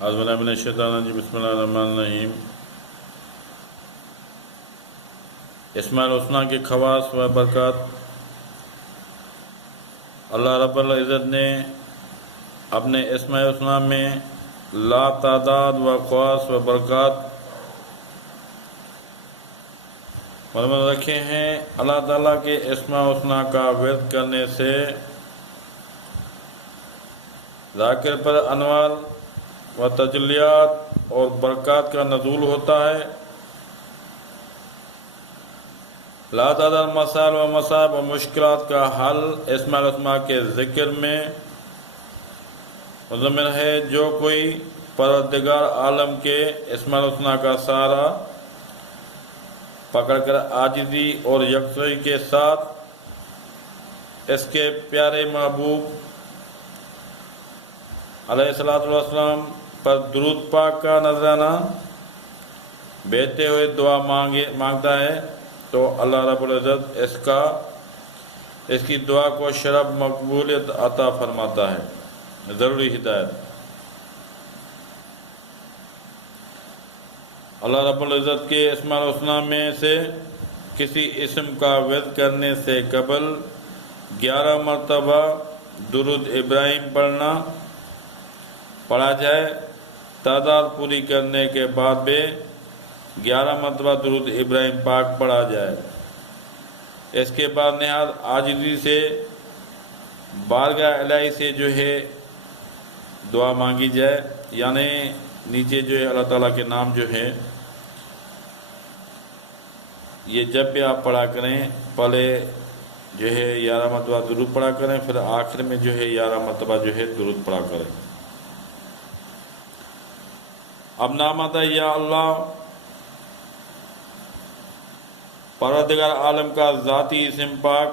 اعوذ باللہ من الشیطان الرجیم بسم اللہ الرحمن الرحیم۔ اسماء الحسنی کے خواص و برکات۔ اللہ رب العزت نے اپنے اسماء الحسنی میں لا تعداد و خواص و برکات مرمت رکھے ہیں۔ اللہ تعالیٰ کے اسماء الحسنی کا ورد کرنے سے ذاکر پر انوار و تجلیات اور برکات کا نزول ہوتا ہے۔ لا تعداد مسائل و مصائب و مشکلات کا حل اسماء الحسنی کے ذکر میں مضمن ہے۔ جو کوئی پروردگار عالم کے اسماء الحسنی کا سہارا پکڑ کر عاجزی اور یکسوئی کے ساتھ اس کے پیارے محبوب علیہ الصلوۃ والسلام پر درود پاک کا نذرانہ بھیجتے ہوئے دعا مانگتا ہے تو اللہ رب العزت اس کی دعا کو شرف مقبولیت عطا فرماتا ہے۔ ضروری ہدایت۔ اللہ رب العزت کے اسماء الحسنی میں سے کسی اسم کا ورد کرنے سے قبل 11 مرتبہ درود ابراہیم پڑھا جائے۔ تعداد پوری کرنے کے بعد بھی 11 مرتبہ درود ابراہیم پاک پڑھا جائے۔ اس کے بعد نہایت عاجزی سے بارگاہ الہی سے دعا مانگی جائے، یعنی نیچے اللہ تعالیٰ کے نام یہ جب بھی آپ پڑھا کریں پہلے 11 مرتبہ درود پڑھا کریں، پھر آخر میں 11 مرتبہ درود پڑھا کریں۔ اب نام آتا ہے یا اللہ، پروردگار عالم کا ذاتی اسم پاک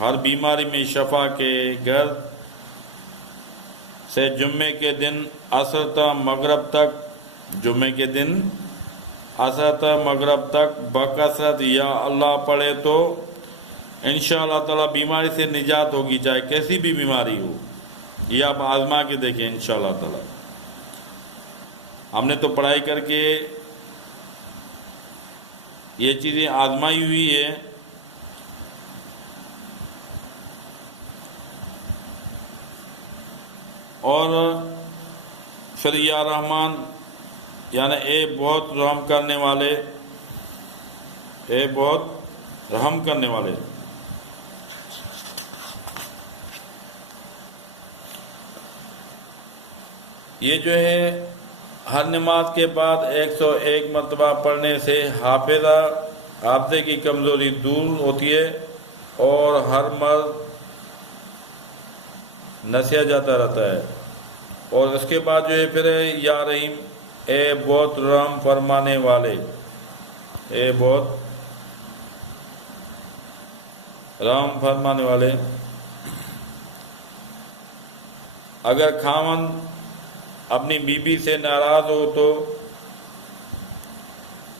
ہر بیماری میں شفا کے گھر سے جمعے کے دن عصر تا مغرب تک بکثرت یا اللہ پڑھے تو انشاءاللہ تعالی بیماری سے نجات ہوگی، چاہے کیسی بھی بیماری ہو۔ یہ آپ آزما کے دیکھیں انشاءاللہ تعالی۔ ہم نے تو پڑھائی کر کے یہ چیزیں آزمائی ہوئی ہے۔ اور پھر یا رحمان، یعنی اے بہت رحم کرنے والے، اے بہت رحم کرنے والے۔ یہ ہر نماز کے بعد 101 مرتبہ پڑھنے سے حافظے کی کمزوری دور ہوتی ہے اور ہر مرض نسیا جاتا رہتا ہے۔ اور اس کے بعد پھر یا رحیم، اے بہت رحم فرمانے والے، اے بہت رحم فرمانے والے۔ اگر خاوند اپنی بیوی سے ناراض ہو تو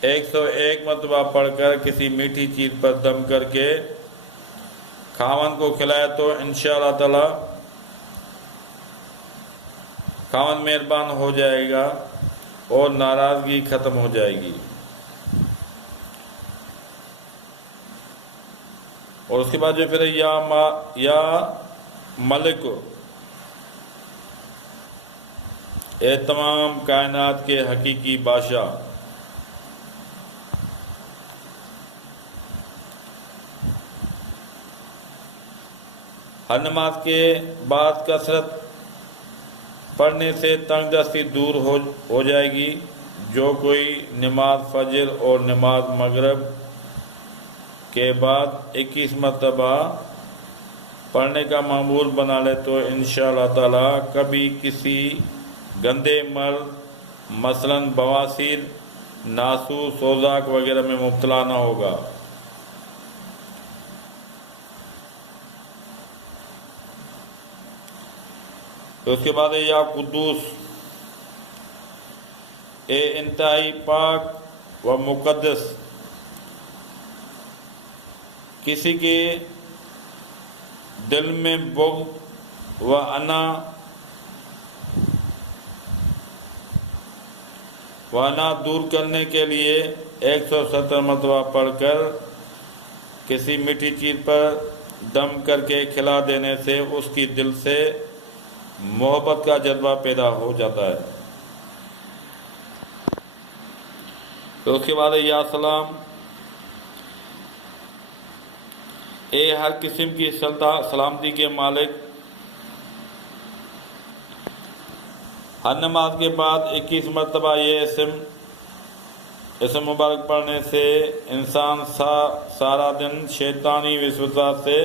101 مرتبہ پڑھ کر کسی میٹھی چیز پر دم کر کے خاوند کو کھلائے تو انشاءاللہ تعالی خاوند مہربان ہو جائے گا اور ناراضگی ختم ہو جائے گی۔ اور اس کے بعد پھر یا ملک، اے تمام کائنات کے حقیقی بادشاہ، ہر نماز کے بعد کثرت پڑھنے سے تنگ دستی دور ہو جائے گی۔ جو کوئی نماز فجر اور نماز مغرب کے بعد 21 مرتبہ پڑھنے کا معمول بنا لے تو انشاءاللہ تعالی کبھی کسی گندے مرض مثلا بواسیر، ناسور، سوزاک وغیرہ میں مبتلا نہ ہوگا۔ تو اس کے بعد یا قدوس، اے انتہائی پاک و مقدس، کسی کے دل میں بغض و انا ورنہ دور کرنے کے لیے 170 مرتبہ پڑھ کر کسی میٹھی چیز پر دم کر کے کھلا دینے سے اس کی دل سے محبت کا جذبہ پیدا ہو جاتا ہے۔ پھر اس کے بعد یا سلام، اے ہر قسم کی سلامتی کے مالک، ہر نماز کے بعد 21 مرتبہ یہ اسم مبارک پڑھنے سے انسان سارا دن شیطانی وسوسات سے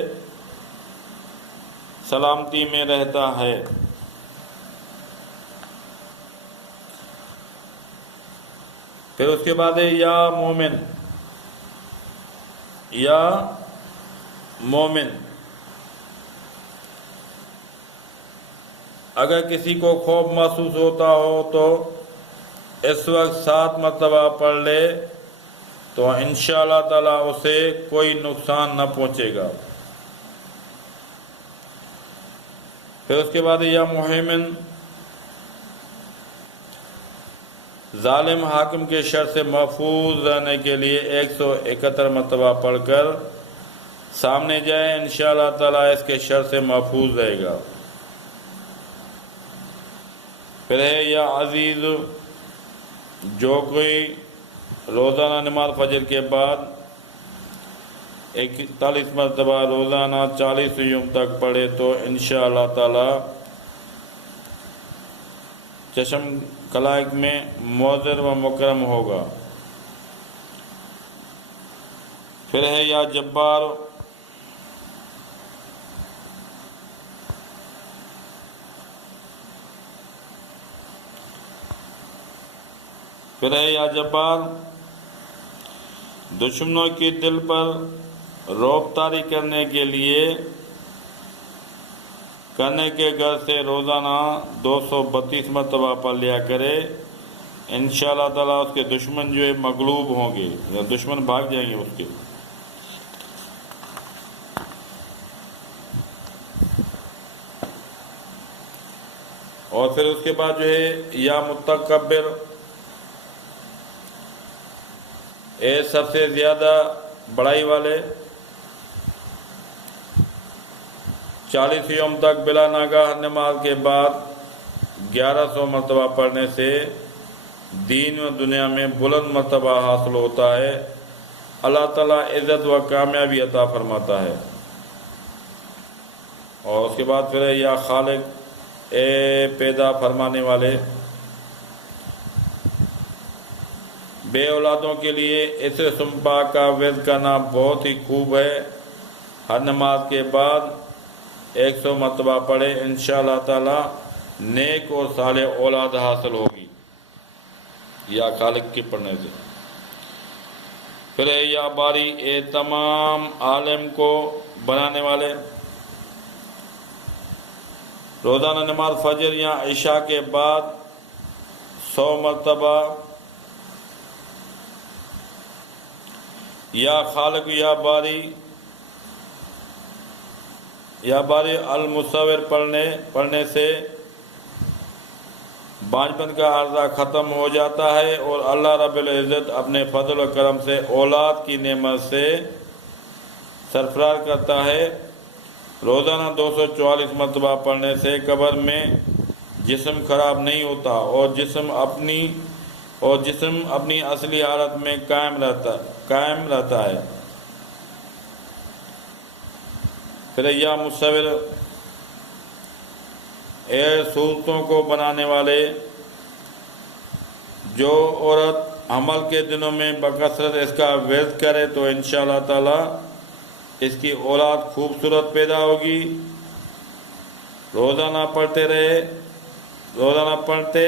سلامتی میں رہتا ہے۔ پھر اس کے بعد یا مومن، یا مومن، اگر کسی کو خوف محسوس ہوتا ہو تو اس وقت 7 مرتبہ پڑھ لے تو انشاءاللہ تعالیٰ اسے کوئی نقصان نہ پہنچے گا۔ پھر اس کے بعد یا محیمن، ظالم حاکم کے شر سے محفوظ رہنے کے لیے 171 مرتبہ پڑھ کر سامنے جائے، انشاءاللہ تعالیٰ اس کے شر سے محفوظ رہے گا۔ پھر ہے یا عزیز، جو کوئی روزانہ نماز فجر کے بعد 41 مرتبہ روزانہ 40 یوم تک پڑھے تو انشاءاللہ تعالی چشم خلائق میں معزز و مکرم ہوگا۔ پھر ہے یا جبار، پھر ہے یا جبار، دشمنوں کے دل پر رعب طاری کرنے کے گھر سے روزانہ 232 مرتبہ پڑھ لیا کرے، انشاءاللہ تعالیٰ اس کے دشمن جو ہے مغلوب ہوں گے یا دشمن بھاگ جائیں گے اس کے۔ اور پھر اس کے بعد جو ہے یا متکبر، اے سب سے زیادہ بڑائی والے، 40 یوم تک بلا ناگاہ نماز کے بعد 1100 مرتبہ پڑھنے سے دین و دنیا میں بلند مرتبہ حاصل ہوتا ہے، اللہ تعالیٰ عزت و کامیابی عطا فرماتا ہے۔ اور اس کے بعد پھر ہے یا خالق، اے پیدا فرمانے والے، بے اولادوں کے لیے اس اسم پاک کا ورد کرنا بہت ہی خوب ہے، ہر نماز کے بعد 100 مرتبہ پڑھے، انشاءاللہ تعالی نیک اور صالح اولاد حاصل ہوگی یا خالق کے پڑھنے سے۔ پھر ہے یا باری، اے تمام عالم کو بنانے والے، روزانہ نماز فجر یا عشاء کے بعد 100 مرتبہ یا خالق یا باری المصور پڑھنے سے بانجپن کا عرضہ ختم ہو جاتا ہے اور اللہ رب العزت اپنے فضل و کرم سے اولاد کی نعمت سے سرفراز کرتا ہے۔ روزانہ 244 مرتبہ پڑھنے سے قبر میں جسم خراب نہیں ہوتا اور جسم اپنی اصلی حالت میں قائم رہتا ہے۔ پھر یا مصور، اے صورتوں کو بنانے والے، جو عورت حمل کے دنوں میں بکثرت اس کا ورد کرے تو انشاءاللہ تعالی اس کی اولاد خوبصورت پیدا ہوگی۔ روزانہ پڑھتے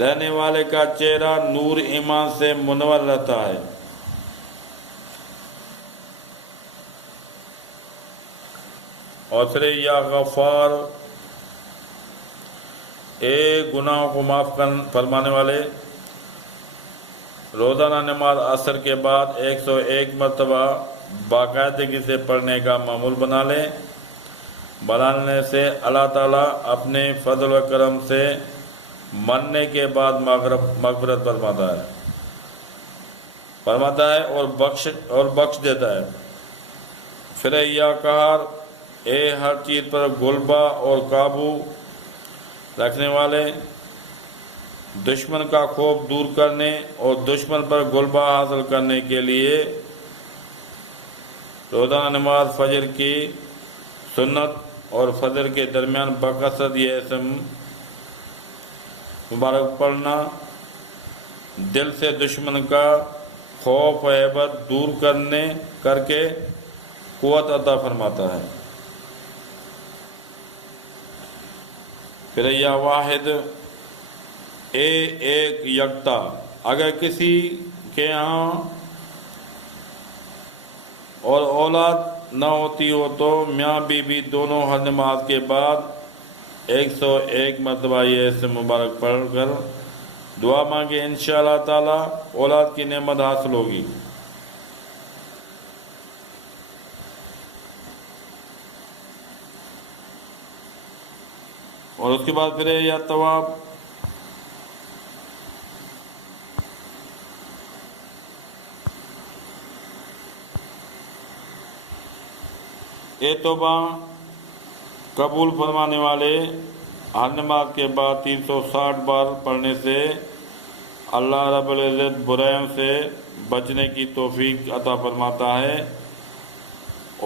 رہنے والے کا چہرہ نور ایمان سے منور رہتا ہے۔ اور پھر یا غفار، اے گناہوں کو معاف فرمانے والے، روزانہ نماز عصر کے بعد 101 مرتبہ باقاعدگی سے پڑھنے کا معمول بنانے سے اللہ تعالیٰ اپنے فضل و کرم سے مرنے کے بعد مغفرت فرماتا ہے اور بخش دیتا ہے۔ پھر یا قہار، اے ہر چیز پر غلبہ اور قابو رکھنے والے، دشمن کا خوف دور کرنے اور دشمن پر غلبہ حاصل کرنے کے لیے روزانہ نماز فجر کی سنت اور فجر کے درمیان بکثرت یہ اسم مبارک پڑھنا دل سے دشمن کا خوف و ہیبت دور کر کے قوت عطا فرماتا ہے۔ پھر یا واحد، اے ایک یکتا، اگر کسی کے ہاں اور اولاد نہ ہوتی ہو تو میاں بیوی دونوں ہر نماز کے بعد 101 مرتبہ یہ اسم مبارک پڑھ کر دعا مانگے، انشاءاللہ تعالی اولاد کی نعمت حاصل ہوگی۔ اور اس کے بعد پھر یا طواب، اے توبہ قبول فرمانے والے، ہر نماز کے بعد 360 بار پڑھنے سے اللہ رب العزت برائیوں سے بچنے کی توفیق عطا فرماتا ہے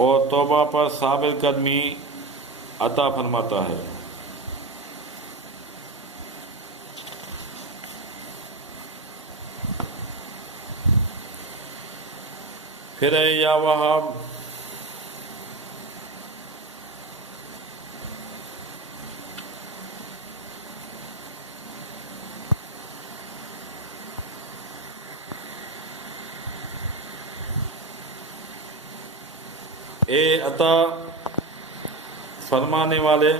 اور توبہ پر ثابت قدمی عطا فرماتا ہے۔ پھر ہے یا وہاب، اے عطا فرمانے والے،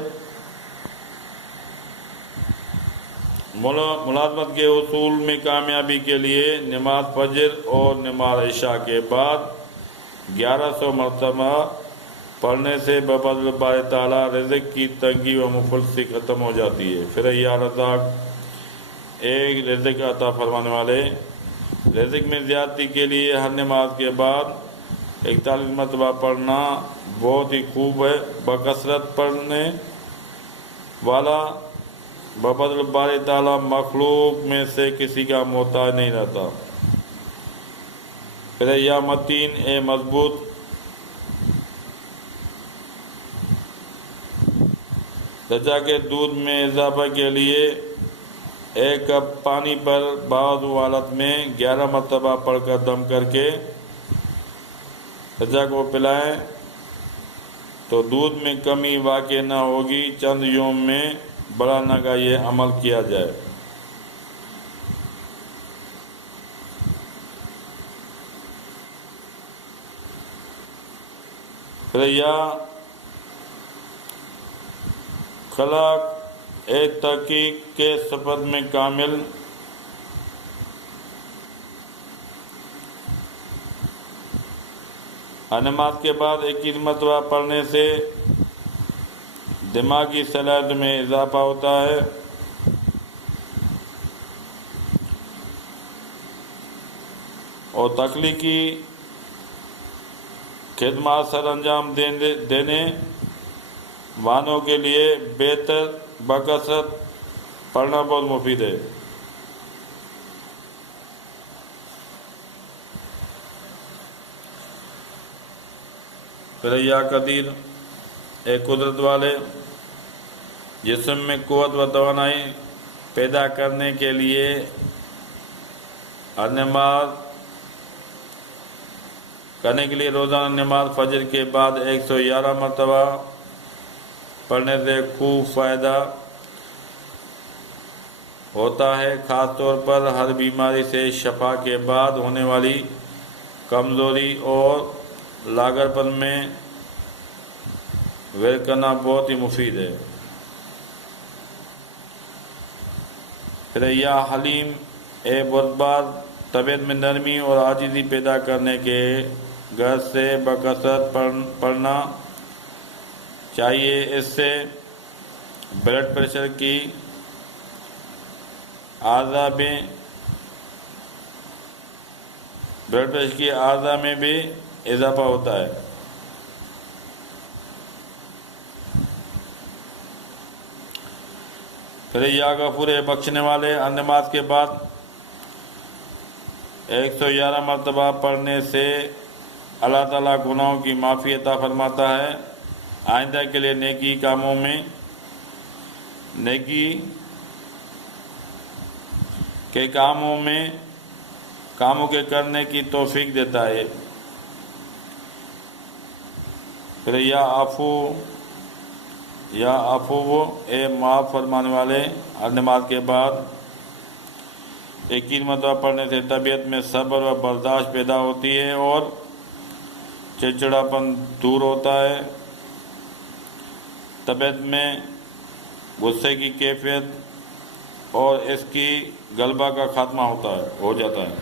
ملازمت کے اصول میں کامیابی کے لیے نماز فجر اور نماز عشاء کے بعد 1100 مرتبہ پڑھنے سے بفضل باری تعالیٰ رزق کی تنگی و مفلسی ختم ہو جاتی ہے۔ پھر یا رزاق، ایک رزق عطا فرمانے والے، رزق میں زیادتی کے لیے ہر نماز کے بعد 41 مرتبہ پڑھنا بہت ہی خوب ہے۔ بکثرت پڑھنے والا بفضل باری تعالیٰ مخلوق میں سے کسی کا محتاج نہیں رہتا۔ پھر یا متین، اے مضبوط، رجا کے دودھ میں اضافہ کے لیے 1 کپ پانی پر بعض حالت میں 11 مرتبہ پڑھ کر دم کر کے رجا کو پلائیں تو دودھ میں کمی واقع نہ ہوگی۔ چند یوم میں بڑا نگا یہ عمل کیا جائے۔ پھر یا خلاق، ایک تحقیق کے صفت میں کامل، ہر نماز کے بعد 21 مرتبہ پڑھنے سے دماغی صلاحیت میں اضافہ ہوتا ہے اور تخلیقی خدمات سر انجام دینے والوں کے لیے بہتر بکثرت پڑھنا بہت مفید ہے۔ پھر یا قدیر، اے قدرت والے، جسم میں قوت و توانائی پیدا کرنے کے لیے ہر نماز کرنے کے لیے روزانہ نماز فجر کے بعد 111 مرتبہ پڑھنے سے خوب فائدہ ہوتا ہے، خاص طور پر ہر بیماری سے شفا کے بعد ہونے والی کمزوری اور لاغرپن میں ویر کرنا بہت ہی مفید ہے۔ پھر یا حلیم، اے بردبار، طبیعت میں نرمی اور عاجزی پیدا کرنے کے غرض سے بکثرت پڑھنا چاہیے۔ اس سے بلڈ پریشر کی اعضاء میں بلڈ پریشر کی اعضاء میں بھی اضافہ ہوتا ہے۔ پھر یا غفور ہے بخشنے والے، ہر نماز کے بعد 111 مرتبہ پڑھنے سے اللہ تعالیٰ گناہوں کی معافی عطا فرماتا ہے، آئندہ کے لیے نیکی کے کاموں کے کرنے کی توفیق دیتا ہے۔ پھر یا عفو اے معاف فرمانے والے، ہر نماز کے بعد 21 مرتبہ پڑھنے سے طبیعت میں صبر و برداشت پیدا ہوتی ہے اور چڑچڑاپن دور ہوتا ہے، طبیعت میں غصے کی کیفیت اور اس کی غلبہ کا خاتمہ ہو جاتا ہے۔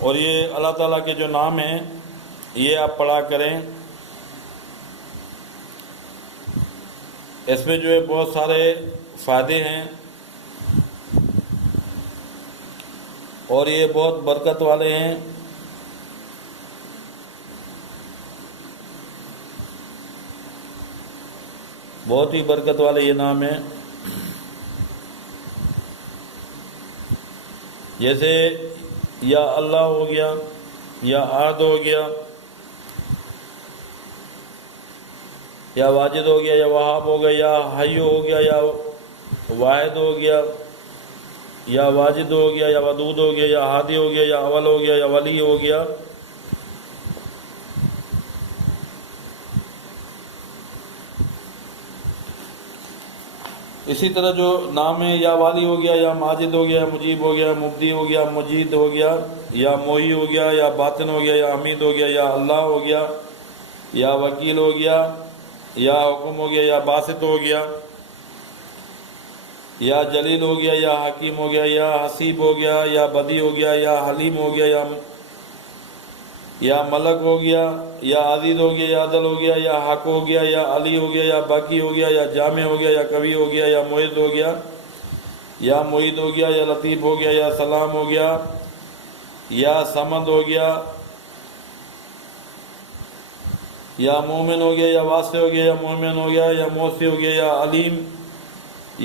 اور یہ اللہ تعالیٰ کے جو نام ہیں یہ آپ پڑھا کریں، اس میں جو ہے بہت سارے فائدے ہیں اور یہ بہت برکت والے ہیں۔ بہت ہی برکت والے یہ نام ہیں، جیسے یا اللہ ہو گیا، یا احد ہو گیا، یا واجد ہو گیا، یا وہاب ہو گیا، یا حی ہو گیا، یا واحد ہو گیا، یا واجد ہو گیا، یا ودود ہو گیا، یا ہادی ہو گیا، یا اول ہو گیا، یا ولی ہو گیا۔ اسی طرح جو نام ہے یا والی ہو گیا، یا ماجد ہو گیا، یا مجیب ہو گیا، مبدی ہو گیا، مجید ہو گیا، یا موئی ہو گیا، یا باطن ہو گیا، یا حمید ہو گیا، یا اللہ ہو گیا، یا وکیل ہو گیا، یا حکم ہو گیا، یا باسط ہو گیا، یا جلیل ہو گیا، یا حکیم ہو گیا، یا حسیب ہو گیا، یا بدی ہو گیا، یا حلیم ہو گیا، یا ملک ہو گیا، یا عزیز ہو گیا، یا عدل ہو گیا، یا حق ہو گیا، یا علی ہو گیا، یا باقی ہو گیا، یا جامع ہو گیا، یا کبھی ہو گیا، یا معید ہو گیا، یا معید ہو گیا، یا لطیف ہو گیا، یا سلام ہو گیا، یا سمد ہو گیا، یا مومن ہو گیا، یا واسع ہو گیا، یا مومن ہو گیا، یا موسی ہو گیا، یا علیم،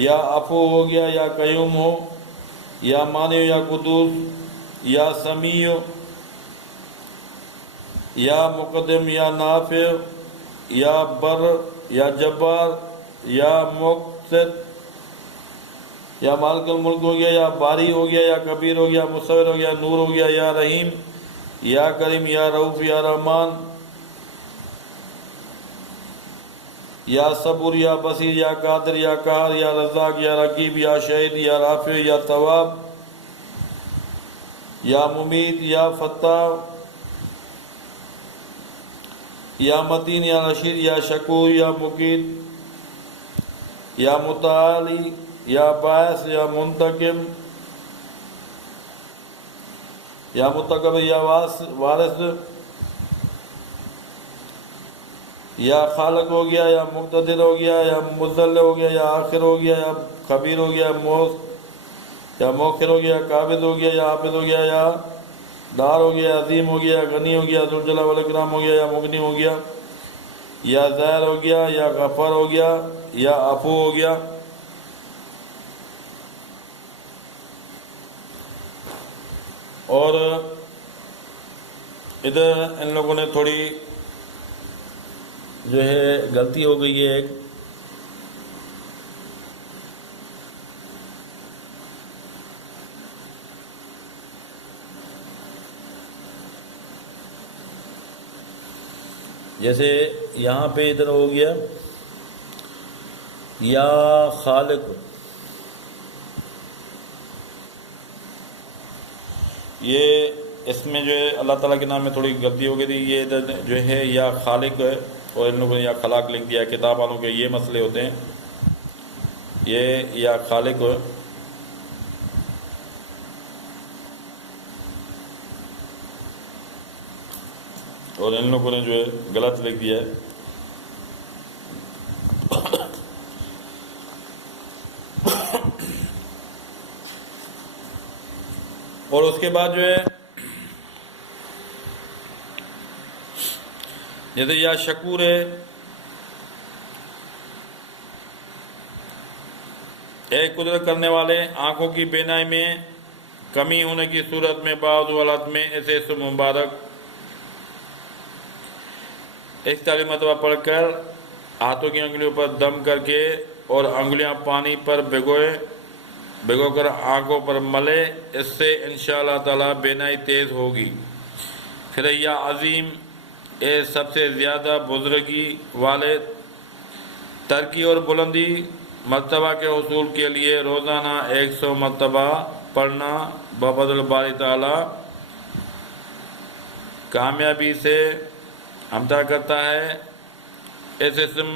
یا عفو ہو گیا، یا قیوم ہو، یا مانع، یا قدوس، یا سمیع، یا مقدم، یا نافع، یا بر، یا جبار، یا مقصد، یا مالک الملک ہو گیا، یا باری ہو گیا، یا کبیر ہو گیا، مصور ہو گیا، نور ہو گیا، یا رحیم، یا کریم، یا رؤوف، یا رحمان، یا صبور، یا بصیر، یا قادر، یا قہار، یا رزاق، یا رقیب، یا شہید، یا رافع، یا تواب، یا ممیت، یا فتاح، یا متین، یا رشید، یا شکور، یا مقیت، یا متعالی، یا باعث، یا منتقم، یا متکبر، یا وارث، یا خالق ہو گیا، یا مقتدر ہو گیا، یا مذل ہو گیا، یا آخر ہو گیا، یا خبیر ہو گیا، یا موخر ہو گیا، قابض ہو گیا، یا حافظ ہو گیا، یا دار ہو گیا، عظیم ہو گیا، غنی ہو گیا، ذوالجلال والاکرام ہو گیا، یا مغنی ہو گیا، یا ظاہر ہو گیا، یا غفار ہو گیا، یا عفو ہو گیا۔ اور ادھر ان لوگوں نے تھوڑی جو ہے غلطی ہو گئی ہے ایک، جیسے یہاں پہ ادھر ہو گیا یا خالق، یہ اس میں جو ہے اللہ تعالیٰ کے نام میں تھوڑی غلطی ہو گئی تھی، یہ ادھر جو ہے یا خالق اور ان لوگوں نے یا خلاق لکھ دیا، کتاب والوں کے یہ مسئلے ہوتے ہیں، یہ یا خالق ہو، اور ان لوگوں نے جو ہے غلط لکھ دیا ہے۔ اور اس کے بعد جو ہے جیسے یا شکور ہے، اے قدرت کرنے والے، آنکھوں کی بینائی میں کمی ہونے کی صورت میں بعض حالات میں ایسے اسم مبارک اس تعلیم مرتبہ پڑھ کر ہاتھوں کی انگلیوں پر دم کر کے اور انگلیاں پانی پر بھگو کر آنکھوں پر ملے، اس سے انشاءاللہ تعالی بینائی تیز ہوگی۔ پھر یا عظیم، اے سب سے زیادہ بزرگی والے، ترقی اور بلندی مرتبہ کے حصول کے لیے روزانہ 100 مرتبہ پڑھنا بفضل باری تعالی کامیابی سے امتاع کرتا ہے۔ اس اسم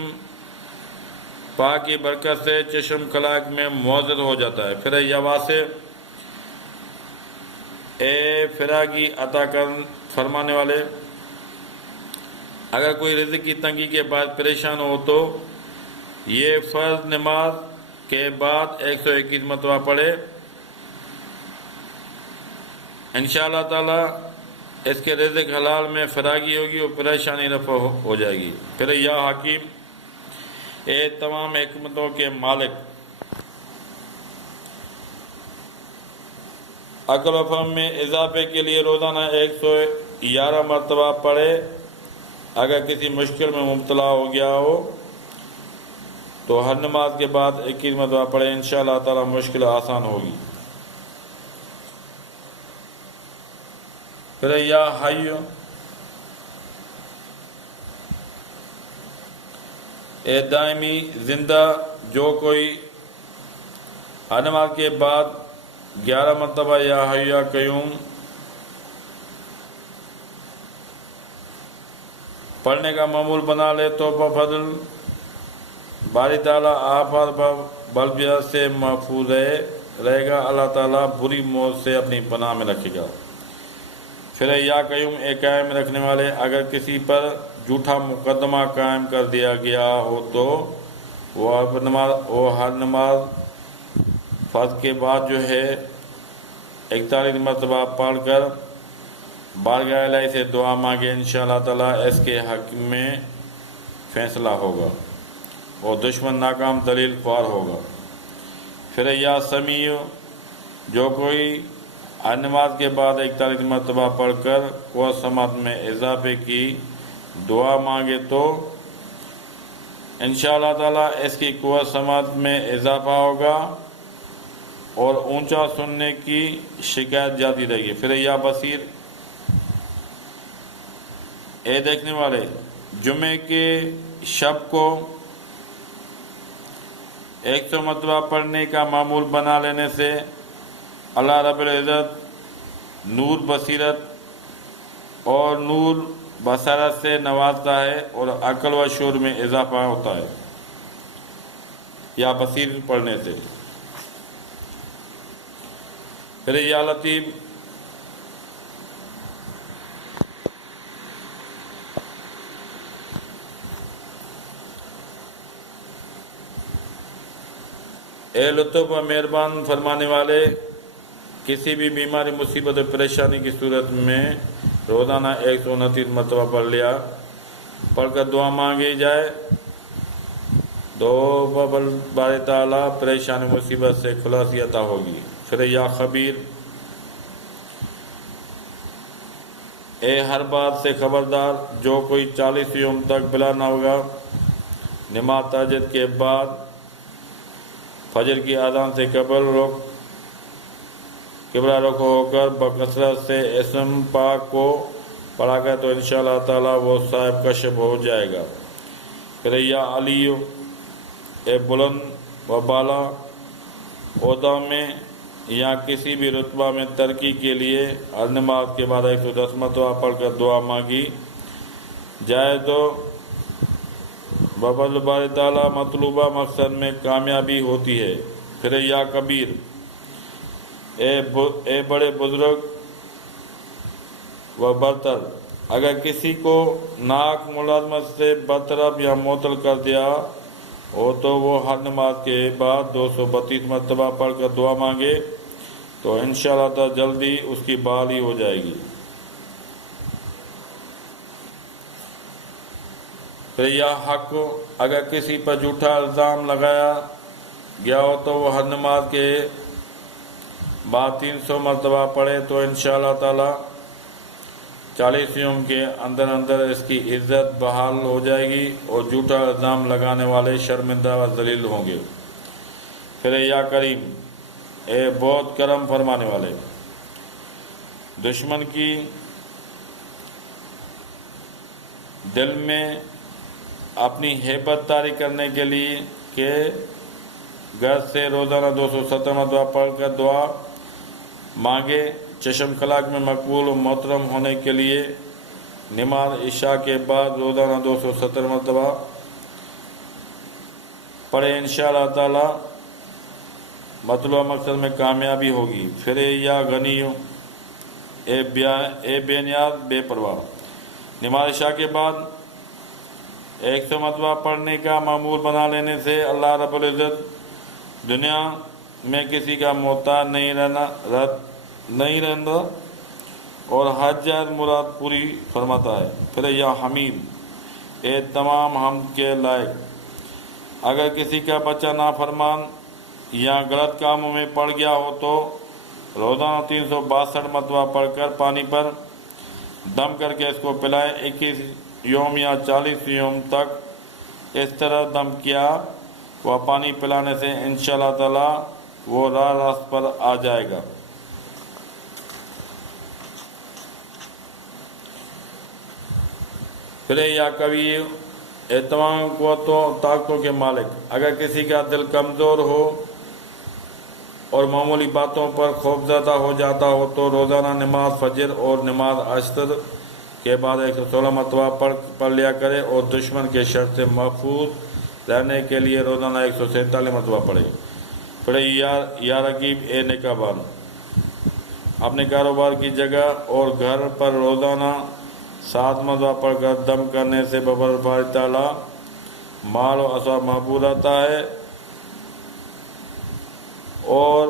پاک کی برکت سے چشم خلائق میں معزز ہو جاتا ہے۔ پھر یا واسع، اے فراغی عطا فرمانے والے، اگر کوئی رزق کی تنگی کے بعد پریشان ہو تو یہ فرض نماز کے بعد 121 مرتبہ پڑھے، انشاءاللہ تعالی اس کے رزق حلال میں فراغی ہوگی اور پریشانی رفع ہو جائے گی۔ پھر یا حکیم، اے تمام حکمتوں کے مالک، عقل و فہم میں اضافے کے لیے روزانہ 111 مرتبہ پڑھے۔ اگر کسی مشکل میں مبتلا ہو گیا ہو تو ہر نماز کے بعد 21 مرتبہ پڑھے، انشاءاللہ تعالی مشکل آسان ہوگی۔ پھر یا حی، اے دائمی زندہ، جو کوئی ہر نماز کے بعد 11 مرتبہ یا حی یا قیوم پڑھنے کا معمول بنا لے تو بفضل باری تعالیٰ آپ بلبیہ سے محفوظ رہے گا، اللہ تعالیٰ بری موت سے اپنی پناہ میں رکھے گا۔ پھر یا قیوم، اے قائم رکھنے والے، اگر کسی پر جھوٹا مقدمہ قائم کر دیا گیا ہو تو وہ ہر نماز فرض کے بعد جو ہے 41 مرتبہ پڑھ کر بارگاہ الہی سے دعا مانگے، انشاءاللہ تعالیٰ اس کے حق میں فیصلہ ہوگا اور دشمن ناکام دلیل خوار ہوگا۔ پھر یا سمیع، جو کوئی ہر نماز کے بعد 41 مرتبہ پڑھ کر قوت سماعت میں اضافے کی دعا مانگے تو انشاءاللہ تعالیٰ اس کی قوت سماعت میں اضافہ ہوگا اور اونچا سننے کی شکایت جاتی رہے گی۔ پھر یا بصیر، اے دیکھنے والے، جمعے کے شب کو 100 مرتبہ پڑھنے کا معمول بنا لینے سے اللہ رب العزت نور بصیرت اور نور بصارت سے نوازتا ہے اور عقل و شعور میں اضافہ ہوتا ہے یا بصیر پڑھنے سے۔ پھر یا لطیف، اے لطف و مہربان فرمانے والے، کسی بھی بیماری مصیبت و پریشانی کی صورت میں روزانہ 129 مرتبہ پڑھ کر دعا مانگی جائے تو بار تعالیٰ پریشانی مصیبت سے خلاصی عطا ہوگی۔ پھر یا خبیر، اے ہر بات سے خبردار، جو کوئی 40 یوم تک بلا نہ ہوگا نماز تہجد کے بعد فجر کی اذان سے قبلہ رخ ہو کر بکثرت سے اسم پاک کو پڑھا گیا تو انشاءاللہ تعالیٰ وہ صاحب کشف ہو جائے گا۔ پھر یا علی، اے بلند و بالا عہدہ میں یا کسی بھی رتبہ میں ترقی کے لیے ہر نماز کے بعد 110 مرتبہ پڑھ کر دعا مانگی جائے تو بفضل باری تعالیٰ مطلوبہ مقصد میں کامیابی ہوتی ہے۔ پھر یا کبیر، اے بڑے بزرگ و برتر، اگر کسی کو ناک ملازمت سے برطرف یا معطل کر دیا ہو تو وہ ہر نماز کے بعد 232 مرتبہ پڑھ کر دعا مانگے تو انشاءاللہ تعالی جلدی اس کی بحالی ہو جائے گی۔ پھر یا حق، اگر کسی پر جھوٹا الزام لگایا گیا ہو تو وہ ہر نماز کے بعد 300 مرتبہ پڑھے تو انشاءاللہ تعالی 40 یوم کے اندر اندر اس کی عزت بحال ہو جائے گی اور جھوٹا الزام لگانے والے شرمندہ و ذلیل ہوں گے۔ پھر یا کریم، اے بہت کرم فرمانے والے، دشمن کی دل میں اپنی ہیبت طاری کرنے کے لیے کہ گھر سے روزانہ 270 مرتبہ پڑھ کر دعا مانگے، چشم خلاق میں مقبول و محترم ہونے کے لیے نماز عشاء کے بعد روزانہ 270 مرتبہ پڑھے، انشاءاللہ تعالی مطلوبہ مقصد میں کامیابی ہوگی۔ پھر یا غنی، اے بے نیاز بے پرواہ، نماز عشاء کے بعد 100 مرتبہ پڑھنے کا معمول بنا لینے سے اللہ رب العزت دنیا میں کسی کا محتاج نہیں رہنا اور ہر جائز مراد پوری فرماتا ہے۔ پھر یا حمید، اے تمام حمد کے لائق، اگر کسی کا بچہ نافرمان یا غلط کاموں میں پڑ گیا ہو تو روزانہ 362 مرتبہ پڑھ کر پانی پر دم کر کے اس کو پلائے۔ 21 یوم یا 40 یوم تک اس طرح دم کیا وہ پانی پلانے سے انشاءاللہ تعالی وہ راہ راست پر آ جائے گا۔ پھر یا قوی، اے تمام قوتوں طاقتوں کے مالک، اگر کسی کا دل کمزور ہو اور معمولی باتوں پر خوفزدہ ہو جاتا ہو تو روزانہ نماز فجر اور نماز عصر کے بعد 116 مرتبہ پڑھ لیا کرے اور دشمن کے شر سے محفوظ رہنے کے لیے روزانہ 147 مرتبہ پڑھے۔ پھر یا رقیب، اے نگہبان، اپنے کاروبار کی جگہ اور گھر پر روزانہ 7 مرتبہ پڑھ کر دم کرنے سے بفضل باری تعالیٰ مال و اسباب محفوظ رہتا ہے اور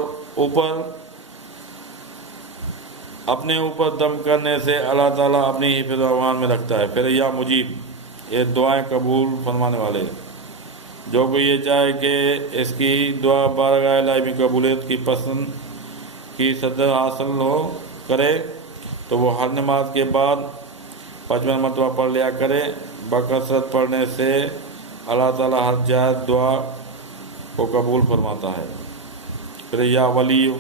اپنے اوپر دم کرنے سے اللہ تعالیٰ اپنی حفظ و امان میں رکھتا ہے۔ پھر یا مجیب، یہ دعائیں قبول فرمانے والے، جو کوئی یہ چاہے کہ اس کی دعا بارگاہ الہی میں قبولیت کی پسند کی صدر حاصل کرے تو وہ ہر نماز کے بعد 55 مرتبہ پڑھ لیا کرے۔ بکثرت پڑھنے سے اللہ تعالیٰ ہر جائز دعا کو قبول فرماتا ہے۔ پھر یا ولی،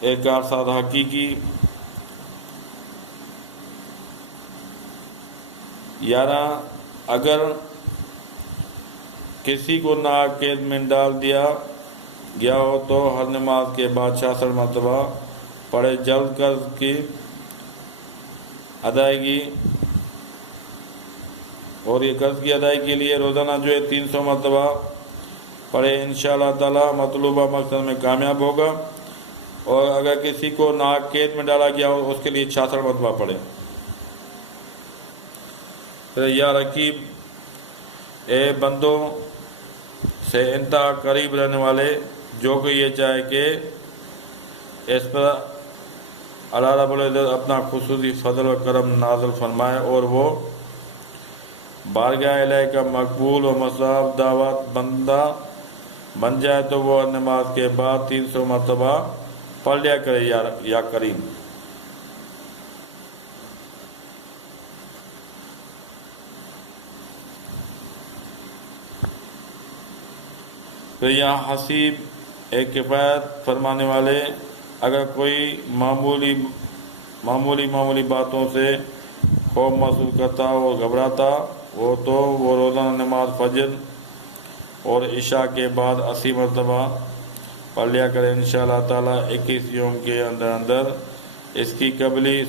ایک کارساز حقیقی، اگر کسی کو ناقید میں ڈال دیا گیا ہو تو ہر نماز کے بعد 66 مرتبہ پڑھے۔ جلد قرض کی ادائیگی اور یہ قرض کی ادائیگی کے لیے روزانہ جو ہے 300 مرتبہ پڑھے، انشاءاللہ تعالی مطلوبہ مقصد میں کامیاب ہوگا۔ اور اگر کسی کو ناقید میں ڈالا گیا ہو اس کے لیے 66 مرتبہ پڑھے۔ پھر یا رقیب، اے بندوں سے انتہا قریب رہنے والے، جو کہ یہ چاہے کہ اس پر اللہ رب العزت اپنا خصوصی فضل و کرم نازل فرمائے اور وہ بارگاہ الہی کا مقبول و مستجاب دعوت بندہ بن جائے تو وہ نماز کے بعد 300 مرتبہ پڑھ لیا کرے یا کریم۔ پھر یا حسیب، ایک کفایت فرمانے والے، اگر کوئی معمولی باتوں سے خوف محسوس کرتا اور گھبراتا ہو تو وہ روزانہ نماز فجر اور عشاء کے بعد 80 مرتبہ پڑھ لیا کرے، انشاءاللہ تعالیٰ 21 یوم کے اندر اندر اس کی قلبی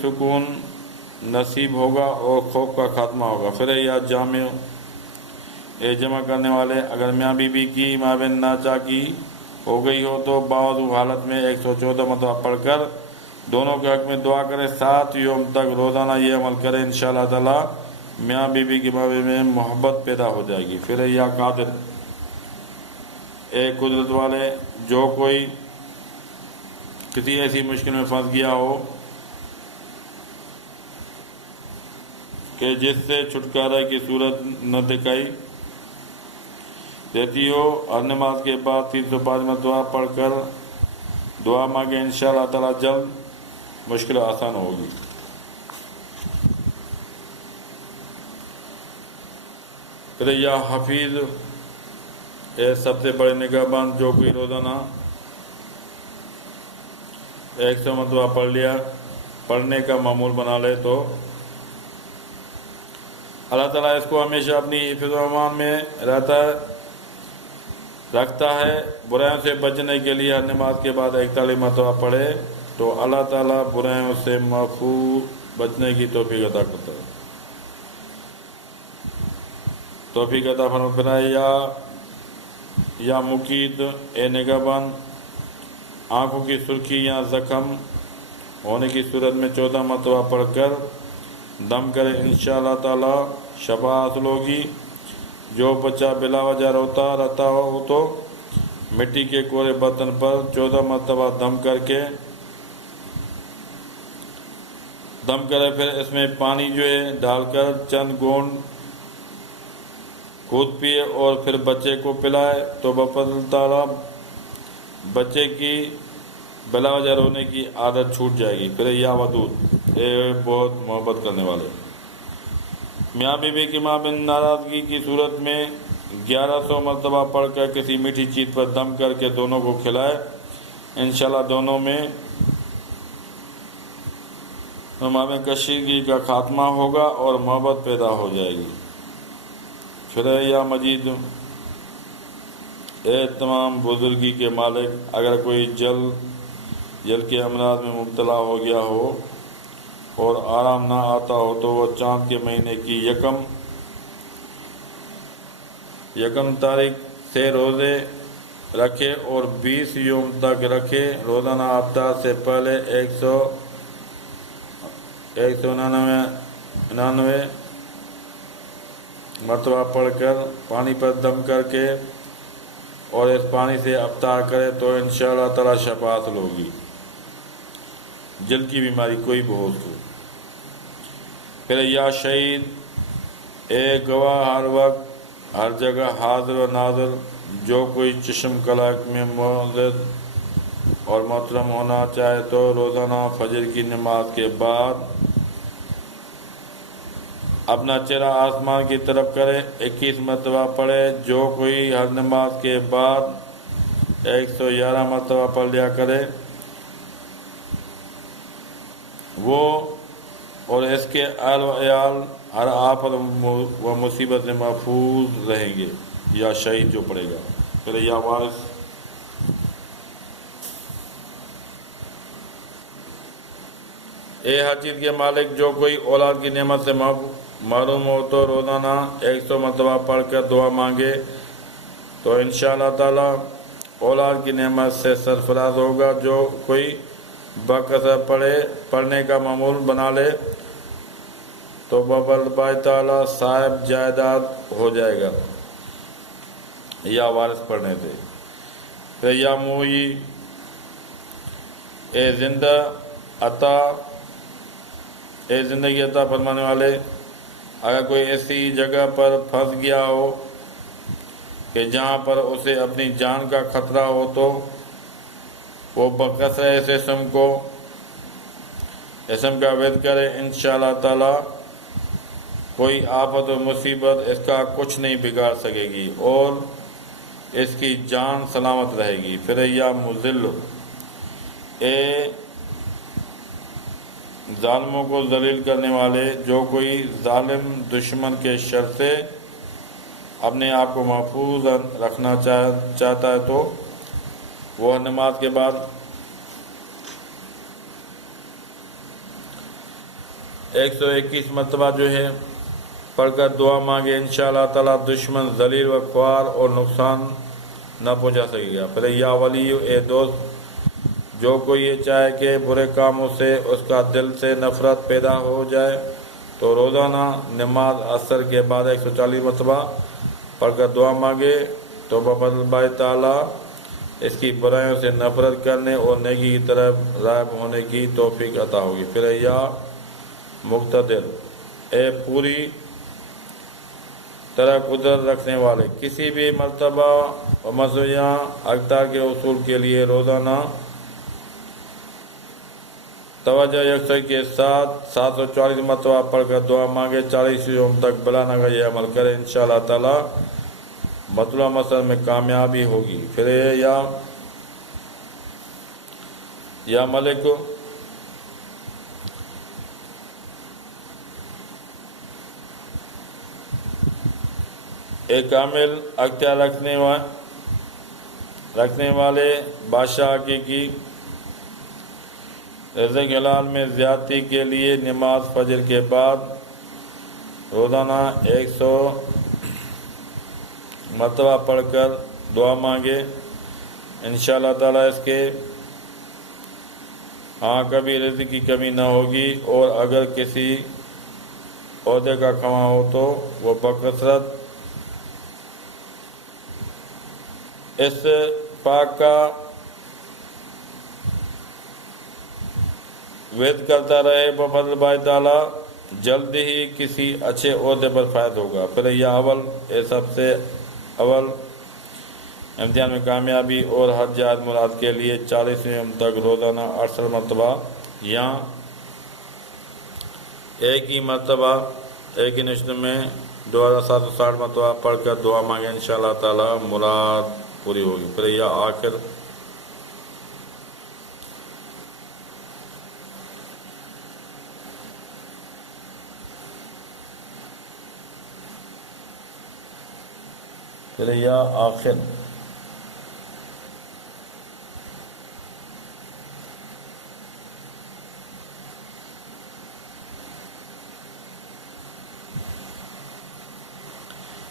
سکون نصیب ہوگا اور خوف کا خاتمہ ہوگا۔ پھر یا جامع جمع کرنے والے، اگر میاں بیوی کی مابین ناچاکی ہو گئی ہو تو باوضو حالت میں 114 مرتبہ پڑھ کر دونوں کے حق میں دعا کرے، 7 یوم تک روزانہ یہ عمل کرے، انشاءاللہ تعالی میاں بیوی کے مابین میں محبت پیدا ہو جائے گی۔ پھر یا قادر، قدرت والے، جو کوئی کسی ایسی مشکل میں پھنس گیا ہو کہ جس سے چھٹکارے کی صورت نہ دکھائی دیتی ہو، ہر نماز کے بعد 305 مرتبہ پڑھ کر دعا مانگے، انشاءاللہ تعالی جلد مشکل آسان ہوگی۔ پھر یا حفیظ، سب سے بڑے نگہبان، جو کوئی روزانہ 100 مرتبہ پڑھنے کا معمول بنا لے تو اللہ تعالیٰ اس کو ہمیشہ اپنی حفظ و امان میں رکھتا ہے۔ برائیوں سے بچنے کے لیے ہر نماز کے بعد 41 مرتبہ پڑھے تو اللہ تعالیٰ برائیوں سے محفوظ بچنے کی توفیق عطا کرتا ہے۔ توفیق عطا فرمائے۔ یا مقید، نگہبان، آنکھوں کی سرخی یا زخم ہونے کی صورت میں 14 مرتبہ پڑھ کر دم کرے، انشاءاللہ تعالی شفا حاصل ہوگی۔ جو بچہ بلا وجہ روتا رہتا ہو تو مٹی کے کورے برتن پر 14 مرتبہ دم کرے، پھر اس میں پانی ڈال کر چند گھونٹ خود پیے اور پھر بچے کو پلائے تو بفضل تعالیٰ بچے کی بلا وجہ رونے کی عادت چھوٹ جائے گی۔ پھر یا ودود، بہت محبت کرنے والے، میاں بیوی کی مابین ناراضگی کی صورت میں 1100 مرتبہ پڑھ کر کسی میٹھی چیز پر دم کر کے دونوں کو کھلائے، انشاءاللہ دونوں میں مابین کشیدگی کا خاتمہ ہوگا اور محبت پیدا ہو جائے گی۔ پھر یا مجید، تمام بزرگی کے مالک، اگر کوئی جل کے امراض میں مبتلا ہو گیا ہو اور آرام نہ آتا ہو تو وہ چاند کے مہینے کی یکم تاریخ سے روزے رکھے اور 20 یوم تک رکھے، روزانہ افطار سے پہلے 199 مرتبہ پڑھ کر پانی پر دم کر کے اور اس پانی سے افطار کرے تو انشاءاللہ تعالی شفا حاصل ہوگی، جلد کی بیماری کوئی بھی ہو تو۔ پھر یا شہید، گواہ، ہر وقت ہر جگہ حاضر و ناظر، جو کوئی چشم کلاک میں معزز اور محترم ہونا چاہے تو روزانہ فجر کی نماز کے بعد اپنا چہرہ آسمان کی طرف کرے، 21 مرتبہ پڑھے۔ جو کوئی ہر نماز کے بعد 111 مرتبہ پڑھ لیا کرے وہ اور اس کے اہل و عیال ہر آفت و مصیبت سے محفوظ رہیں گے۔ یا شہید جو پڑھے گا۔ پھر یا وارث، ہر چیز کے مالک، جو کوئی اولاد کی نعمت سے معروم ہو تو روزانہ 100 مرتبہ پڑھ کر دعا مانگے تو انشاءاللہ تعالی اولاد کی نعمت سے سرفراز ہوگا۔ جو کوئی بکثرت پڑھنے کا معمول بنا لے تو بفضل تعالی صاحب جائیداد ہو جائے گا، یا وارث پڑھنے سے۔ پھر یا موئی، زندگی عطا فرمانے والے، اگر کوئی ایسی جگہ پر پھنس گیا ہو کہ جہاں پر اسے اپنی جان کا خطرہ ہو تو وہ بکثرت اس اسم کا ورد کرے، انشاءاللہ تعالی کوئی آفت و مصیبت اس کا کچھ نہیں بگاڑ سکے گی اور اس کی جان سلامت رہے گی۔ پھر یا مذل، ظالموں کو ذلیل کرنے والے، جو کوئی ظالم دشمن کے شر سے اپنے آپ کو محفوظ رکھنا چاہتا ہے تو وہ نماز کے بعد 121 مرتبہ جو ہے پڑھ کر دعا مانگے، انشاءاللہ تعالیٰ دشمن ذلیل و خوار اور نقصان نہ پہنچا سکے گا۔ پھر یا ولی، اے دوست، جو کوئی یہ چاہے کہ برے کاموں سے اس کا دل سے نفرت پیدا ہو جائے تو روزانہ نماز عصر کے بعد 140 مرتبہ پڑھ کر دعا مانگے تو بفضل اللہ تعالیٰ اس کی برائیوں سے نفرت کرنے اور نیکی کی طرف راغب ہونے کی توفیق عطا ہوگی۔ پھر یا مقتدر، اے پوری طرح قدرت رکھنے والے، کسی بھی مرتبہ و مزویہ اقدار کے حصول کے لیے روزانہ توجہ یکسوئی کے ساتھ 740 مرتبہ پڑھ کر دعا مانگے، 40 یوم تک بلا ناغہ یہ عمل کرے، انشاءاللہ تعالی مطلوبہ مقصد میں کامیابی ہوگی۔ پھر یا ملک، ایک کامل اختیار رکھنے والے بادشاہ کی رزق حلال میں زیادتی کے لیے نماز فجر کے بعد روزانہ 100 مرتبہ پڑھ کر دعا مانگے، انشاءاللہ تعالیٰ اس کے ہاں کبھی رزق کی کمی نہ ہوگی، اور اگر کسی عہدے کا خواہاں ہو تو وہ بکثرت اس پاک کا وید کرتا رہے، بفضل اللہ تعالیٰ جلد ہی کسی اچھے عہدے پر فائز ہوگا۔ پھر یا اول، اے سب سے اول امتحان میں کامیابی اور حج جہاد مراد کے لیے 40 یوم تک روزانہ 68 مرتبہ یا ایک ہی نشست میں 2760 مرتبہ پڑھ کر دعا مانگے، انشاءاللہ تعالیٰ مراد پوری ہوگی۔ پھر یا آخر،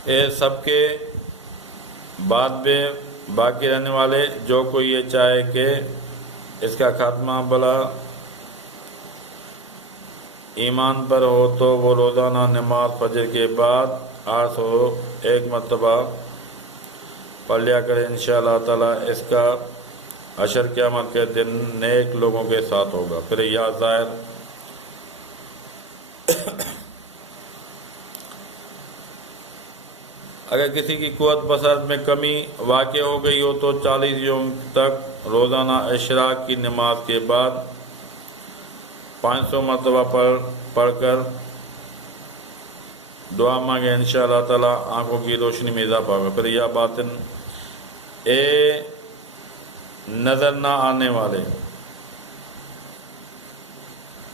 اے سب کے بعد میں باقی رہنے والے، جو کوئی یہ چاہے کہ اس کا خاتمہ بلا ایمان پر ہو تو وہ روزانہ نماز فجر کے بعد 801 مرتبہ پڑھ لیا کرے، انشاءاللہ تعالیٰ اس کا حشر قیامت کے دن نیک لوگوں کے ساتھ ہوگا۔ پھر یا ظاہر، اگر کسی کی قوت بصارت میں کمی واقع ہو گئی ہو تو 40 یوم تک روزانہ اشراق کی نماز کے بعد 500 مرتبہ پڑھ کر دعا مانگے، انشاءاللہ تعالیٰ آنکھوں کی روشنی میں اضافہ ہوگا۔ پھر یا باطن، اے نظر نہ آنے والے،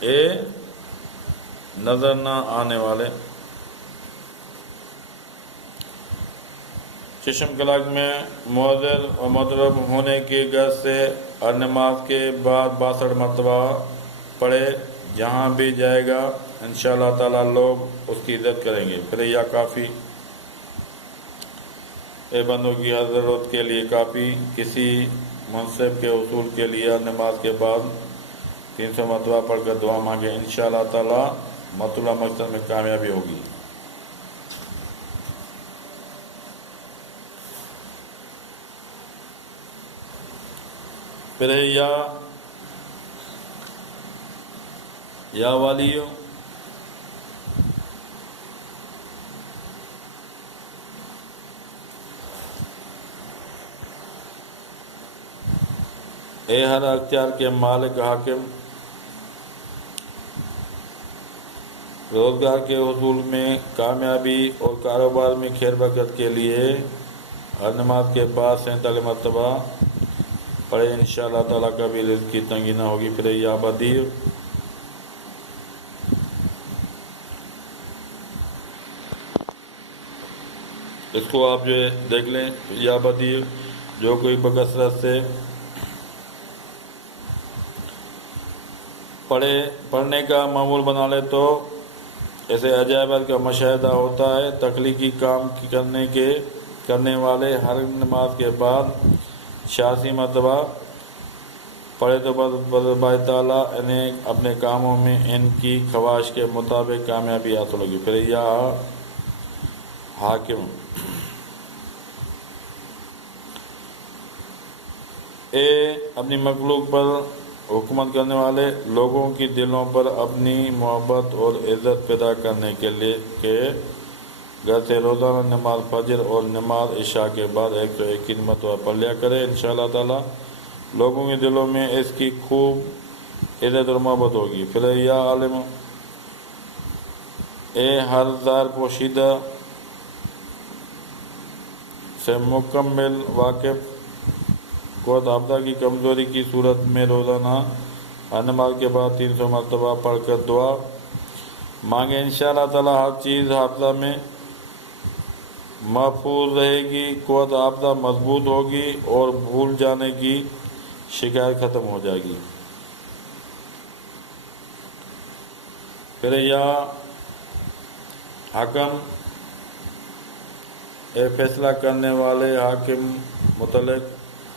اے نظر نہ آنے والے، چشم کلاک میں معذر و مضرب ہونے کی غرض سے ہر نماز کے بعد 62 مرتبہ پڑھے، جہاں بھی جائے گا انشاءاللہ تعالیٰ لوگ اس کی عزت کریں گے۔ پھر یا کافی، اے بندوں کی ہر ضرورت کے لیے کافی، کسی منصب کے حصول کے لیے ہر نماز کے بعد 300 مرتبہ پڑھ کر دعا مانگے، انشاءاللہ تعالیٰ مطلوبہ مقصد میں کامیابی ہوگی۔ پھر یا والیو، اے ہر اختیار کے مالک حاکم، روزگار کے حصول میں کامیابی اور کاروبار میں خیر برکت کے لیے ہر نماز کے بعد 47 مرتبہ پڑھے، انشاءاللہ تعالیٰ کبھی رزق کی تنگی نہ ہوگی۔ پھر یا بدیر، اس کو آپ جو ہے دیکھ لیں، یا بدیر، جو کوئی بکثرت سے پڑھنے کا معمول بنا لے تو اسے عجائبات کا مشاہدہ ہوتا ہے۔ تخلیقی کام کرنے والے ہر نماز کے بعد 86 مرتبہ پڑھے تو بھائی تعالیٰ انہیں اپنے کاموں میں ان کی خواہش کے مطابق کامیابی حاصل ہوگی۔ پھر یا حاکم، اے اپنی مخلوق پر حکومت کرنے والے، لوگوں کی دلوں پر اپنی محبت اور عزت پیدا کرنے کے گھر سے روزانہ نماز فجر اور نماز عشاء کے بعد 121 مرتبہ پڑھ لیا کرے۔ انشاءاللہ تعالیٰ لوگوں کے دلوں میں اس کی خوب عزت اور محبت ہوگی۔ پھر یا عالم، اے ہر ظاہر پوشیدہ سے مکمل واقف، قوت آفدہ کی کمزوری کی صورت میں روزانہ ہر نماز کے بعد 300 مرتبہ پڑھ کر دعا مانگے۔ انشاءاللہ تعالیٰ ہر چیز حافظہ میں محفوظ رہے گی، قوت آفدہ مضبوط ہوگی اور بھول جانے کی شکایت ختم ہو جائے گی۔ پھر یا حکم، اے فیصلہ کرنے والے حاکم متعلق